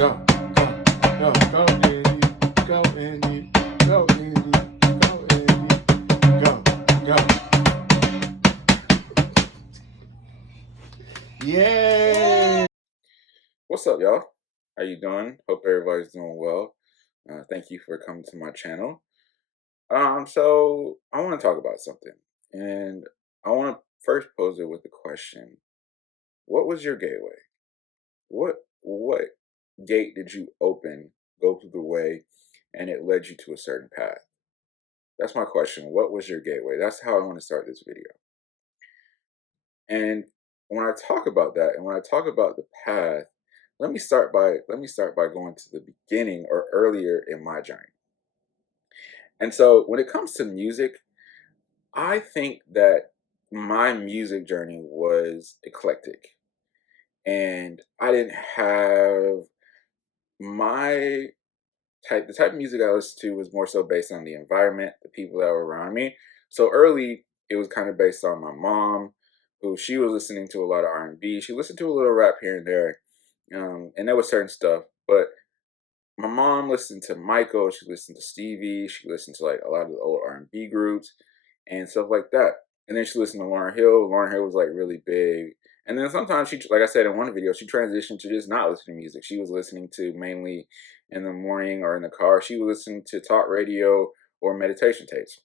Go, go, go, Indy, go, Indy, go, Indy, go, Indy, go, go. Yay! What's up, y'all? How you doing? Hope everybody's doing well. Thank you for coming to my channel. So I want to talk about something, and I want to first pose it with the question: what was your gateway? What gate did you open, go through the way, and it led you to a certain path? That's my question. What was your gateway? That's how I want to start this video. And when I talk about that, and when I talk about the path, let me start by going to the beginning or earlier in my journey. And so when it comes to music, I think that my music journey was eclectic. And I didn't have my the type of music I listened to was more so based on the environment, the people that were around me. So early, it was kind of based on my mom, who she was listening to a lot of R&B. She listened to a little rap here and there, and there was certain stuff. But my mom listened to Michael. She listened to Stevie. She listened to like a lot of the old R&B groups and stuff like that. And then she listened to Laurynhill. Laurynhill was like really big. And then sometimes she, like I said in one video, she transitioned to just not listening to music. She was listening to mainly in the morning or in the car. She was listening to talk radio or meditation tapes.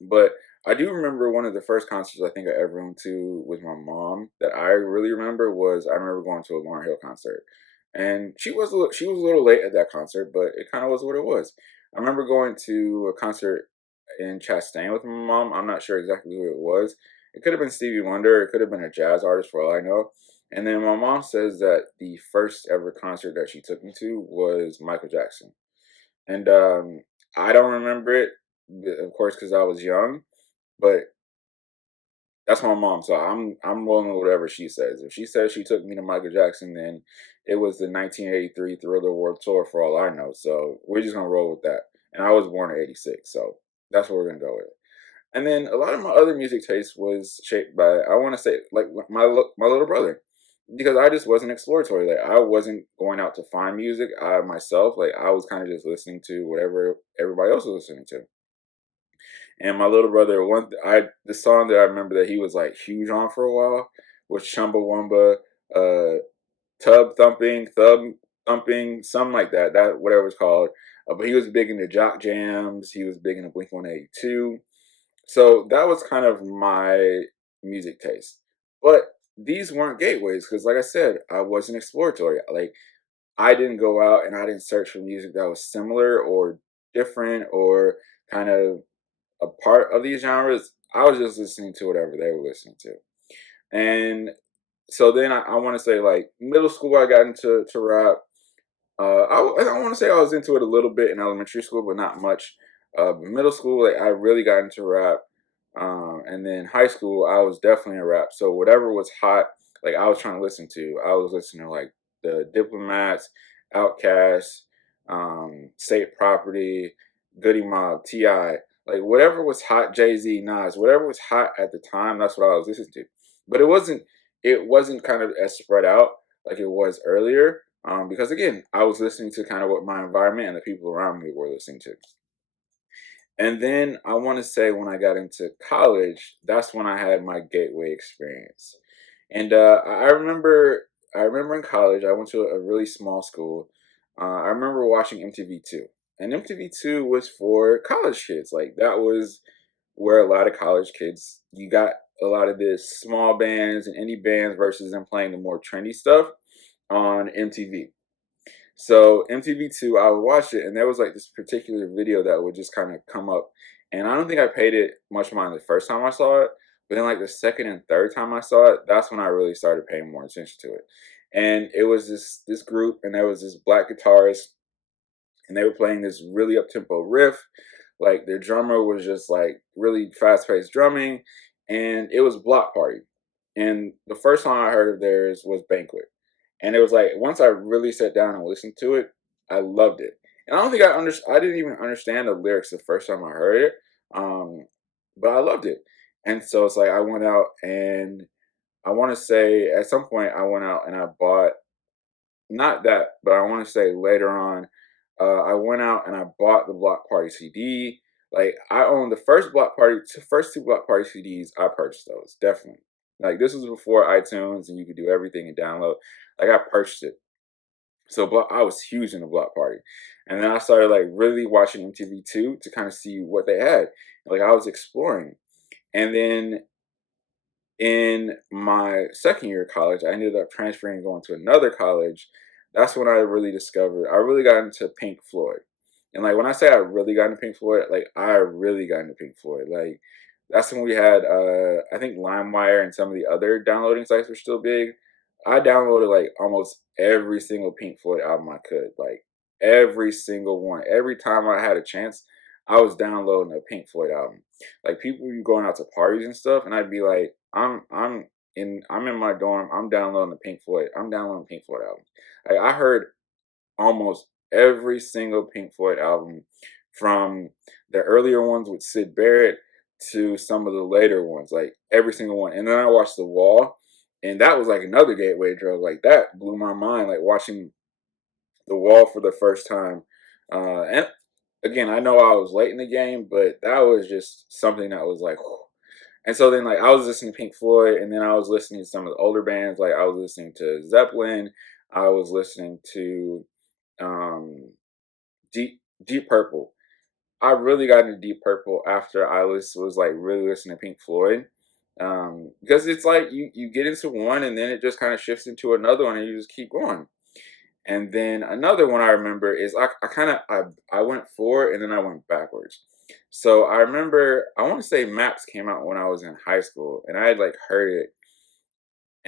But I do remember one of the first concerts I think I ever went to with my mom that I really remember was I remember going to a Lauryn Hill concert. And she was a little late at that concert, but it kind of was what it was. I remember going to a concert in Chastain with my mom. I'm not sure exactly who it was. It could have been Stevie Wonder. It could have been a jazz artist for all I know. And then my mom says that the first ever concert that she took me to was Michael Jackson. And I don't remember it, of course, because I was young. But that's my mom, so I'm rolling with whatever she says. If she says she took me to Michael Jackson, then it was the 1983 Thriller World Tour for all I know. So we're just gonna roll with that. And I was born in '86, so that's what we're gonna go with. And then a lot of my other music taste was shaped by, I want to say, like my little brother, because I just wasn't exploratory. Like I wasn't going out to find music. I myself, like I was kind of just listening to whatever everybody else was listening to. And my little brother, the song that I remember that he was like huge on for a while was Chumbawamba, Thub Thumping, something like that. That whatever it's called. But he was big into jock jams. He was big into Blink-182. So that was kind of my music taste. But these weren't gateways because, like I said, I wasn't exploratory. Like I didn't go out and I didn't search for music that was similar or different or kind of a part of these genres. I was just listening to whatever they were listening to. And so then I want to say like middle school I got into rap. I want to say I was into it a little bit in elementary school, but not much. But middle school, like I really got into rap. And then high school, I was definitely in rap. So whatever was hot, like I was trying to listen to. I was listening to like the Diplomats, Outkast, State Property, Goody Mob, T.I., like whatever was hot, Jay-Z, Nas, whatever was hot at the time, that's what I was listening to. But it wasn't kind of as spread out like it was earlier. Because again, I was listening to kind of what my environment and the people around me were listening to. And then I want to say when I got into college, that's when I had my gateway experience. And I remember in college, I went to a really small school. I remember watching MTV2. And MTV2 was for college kids. Like that was where a lot of college kids, you got a lot of this small bands and indie bands versus them playing the more trendy stuff on MTV. So MTV2, I would watch it, and there was like this particular video that would just kind of come up, and I don't think I paid it much mind the first time I saw it, but then like the second and third time I saw it, that's when I really started paying more attention to it. And it was this group, and there was this black guitarist, and they were playing this really up tempo riff. Like their drummer was just like really fast paced drumming, and it was Bloc Party. And the first song I heard of theirs was Banquet. And it was like once I really sat down and listened to it, I loved it. And I don't think I didn't even understand the lyrics the first time I heard it. But I loved it. And so it's like I went out and I want to say at some point I went out and I bought not that, but I want to say later on, I went out and I bought the Bloc Party CD. Like I own the first two Bloc Party CDs. I purchased those definitely. Like this was before iTunes and you could do everything and download. Like I purchased it. So I was huge in the Bloc Party, and then I started like really watching MTV2 to kind of see what they had. Like I was exploring, and then in my second year of college, I ended up transferring and going to another college. That's when I really discovered, I really got into Pink Floyd. And like when I say I really got into Pink Floyd, like I really got into Pink Floyd. Like that's when we had, I think LimeWire and some of the other downloading sites were still big. I downloaded like almost every single Pink Floyd album I could, like every single one. Every time I had a chance, I was downloading a Pink Floyd album. Like people would be going out to parties and stuff, and I'd be like, I'm in my dorm. I'm downloading the Pink Floyd. I'm downloading Pink Floyd albums. Like I heard almost every single Pink Floyd album, from the earlier ones with Sid Barrett to some of the later ones. Like every single one. And then I watched The Wall, and that was like another gateway drug. Like that blew my mind. Like watching The Wall for the first time, and again, I know I was late in the game, but that was just something that was like, whew. And so then like I was listening to Pink Floyd, and then I was listening to some of the older bands. Like I was listening to Zeppelin, I was listening to um, Deep Purple. I really got into Deep Purple after I was like really listening to Pink Floyd, because it's like you get into one and then it just kind of shifts into another one and you just keep going. And then another one I remember is I went forward and then I went backwards. So I remember, I want to say Maps came out when I was in high school, and I had like heard it,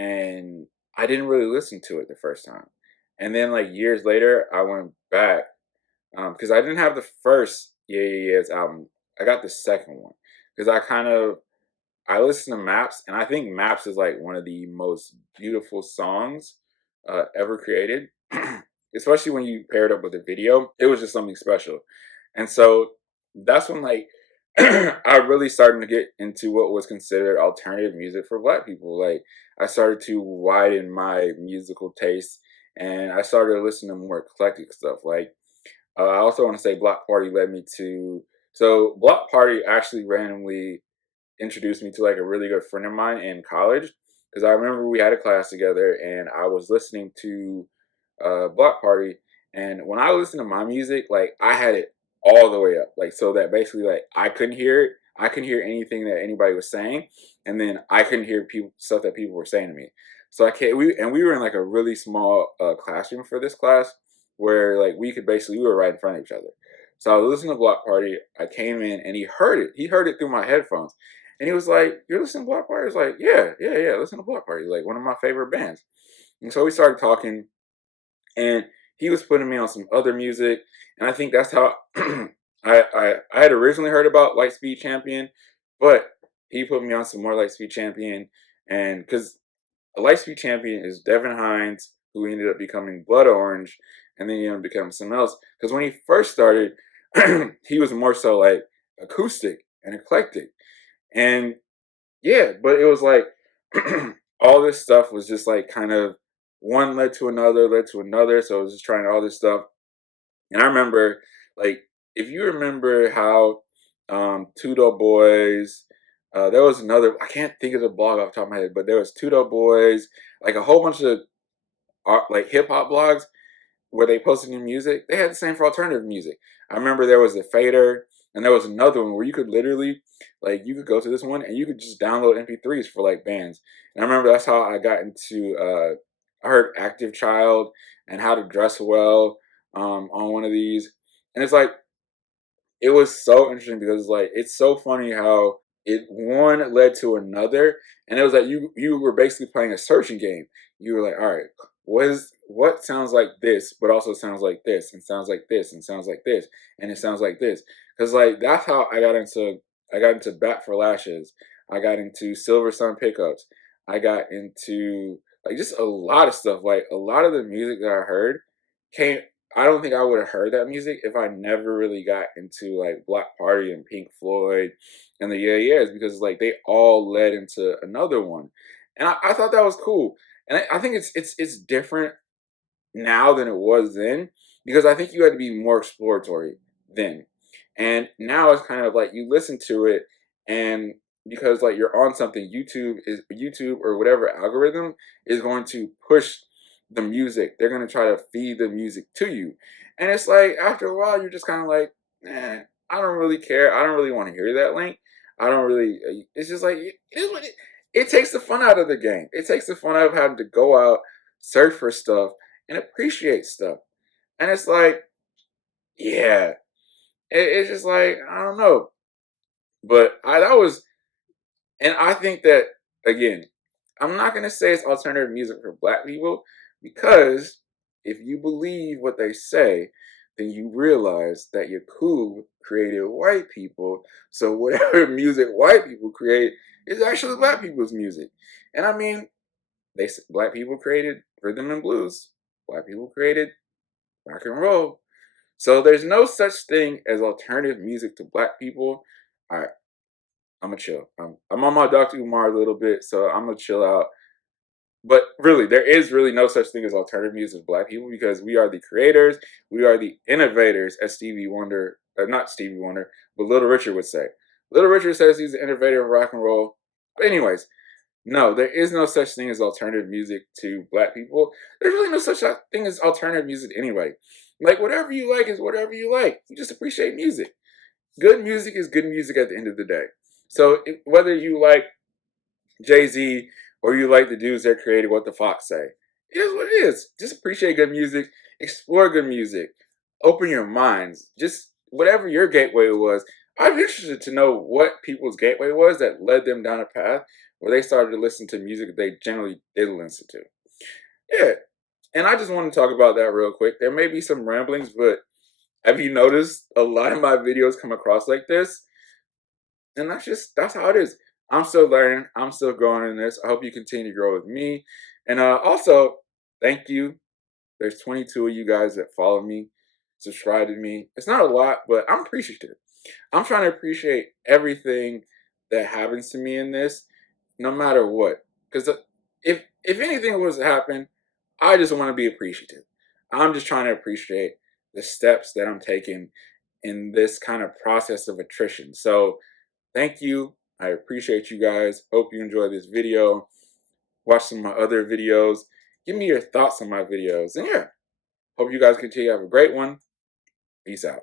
and I didn't really listen to it the first time. And then like years later, I went back, because I didn't have the first yeahyeahyeahs album. I got the second one because I listened to Maps, and I think Maps is like one of the most beautiful songs ever created. Especially when you pair it up with a video, it was just something special. And so that's when like I really started to get into what was considered alternative music for Black people. Like I started to widen my musical taste, and I started to listen to more eclectic stuff. Like I also want to say Bloc Party led me to, so Bloc Party actually randomly introduced me to like a really good friend of mine in college, because I remember we had a class together and I was listening to Bloc Party, and when I listened to my music, like I had it all the way up, like so that basically like I couldn't hear it. I couldn't hear anything that anybody was saying, and then I couldn't hear people stuff that people were saying to me. So I can't. We were in like a really small classroom for this class, where like we were right in front of each other. So I was listening to Bloc Party. I came in and he heard it. He heard it through my headphones, and he was like, "You're listening to Bloc Party?" I was like, "Yeah, yeah, yeah. Listen to Bloc Party, like one of my favorite bands." And so we started talking, and he was putting me on some other music, and I think that's how I had originally heard about Lightspeed Champion, but he put me on some more Lightspeed Champion, and because Lightspeed Champion is Devin Hines, who ended up becoming Blood Orange, and then he ended up becoming something else. Because when he first started, he was more so like acoustic and eclectic, and yeah, but it was like all this stuff was just like kind of one led to another. So I was just trying all this stuff. And I remember, like, if you remember how Two Dope Boys, there was another, I can't think of the blog off the top of my head, but there was Two Dope Boys, like a whole bunch of like hip hop blogs where they posted new music. They had the same for alternative music. I remember there was a Fader, and there was another one where you could literally, like, you could go to this one and you could just download MP3s for like bands. And I remember that's how I got into. I heard Active Child and How to Dress Well on one of these, and it's like it was so interesting because like it's so funny how it one led to another, and it was like you were basically playing a searching game. You were like, all right, what sounds like this, but also sounds like this, and sounds like this, and sounds like this, and it sounds like this. Because like that's how I got into Bat for Lashes. I got into Silver Sun Pickups. I got into like just a lot of stuff. Like a lot of the music that I heard came, I don't think I would have heard that music if I never really got into like Bloc Party and Pink Floyd and the Yeah, because like they all led into another one, and I thought that was cool. And I think it's different now than it was then, because I think you had to be more exploratory then. And now it's kind of like you listen to it, and because like you're on something, YouTube or whatever algorithm is going to push the music. They're going to try to feed the music to you. And it's like after a while you're just kind of like, I don't really care. I don't really want to hear that link. I don't really, it's just like it is what it takes the fun out of the game. It takes the fun out of having to go out, search for stuff, and appreciate stuff. And it's like, yeah, it's just like, I don't know. But that was, and I think that, again, I'm not going to say it's alternative music for black people, because if you believe what they say, then you realize that Yakub created white people. So whatever music white people create is actually black people's music. And I mean, black people created rhythm and blues. Black people created rock and roll. So there's no such thing as alternative music to black people. All right, I'm gonna chill. I'm on my Dr. Umar a little bit, so I'm gonna chill out. But really, there is really no such thing as alternative music as black people, because we are the creators, we are the innovators, as Stevie Wonder, not Stevie Wonder, but Little Richard would say. Little Richard says he's the innovator of rock and roll. But anyways, no, there is no such thing as alternative music to black people. There's really no such thing as alternative music anyway. Like, whatever you like is whatever you like. You just appreciate music. Good music is good music at the end of the day. So whether you like Jay-Z or you like the dudes that created What the Fox Say, it is what it is. Just appreciate good music. Explore good music. Open your minds. Just whatever your gateway was. I'm interested to know what people's gateway was that led them down a path where they started to listen to music that they generally didn't listen to. Yeah. And I just want to talk about that real quick. There may be some ramblings, but have you noticed a lot of my videos come across like this? And that's how it is. I'm still learning. I'm still growing in this. I hope you continue to grow with me. And also, thank you. There's 22 of you guys that follow me, subscribe to me. It's not a lot, but I'm appreciative. I'm trying to appreciate everything that happens to me in this, no matter what. Because if anything was to happen, I just want to be appreciative. I'm just trying to appreciate the steps that I'm taking in this kind of process of attrition. So thank you. I appreciate you guys. Hope you enjoy this video. Watch some of my other videos. Give me your thoughts on my videos. And yeah, hope you guys continue to have a great one. Peace out.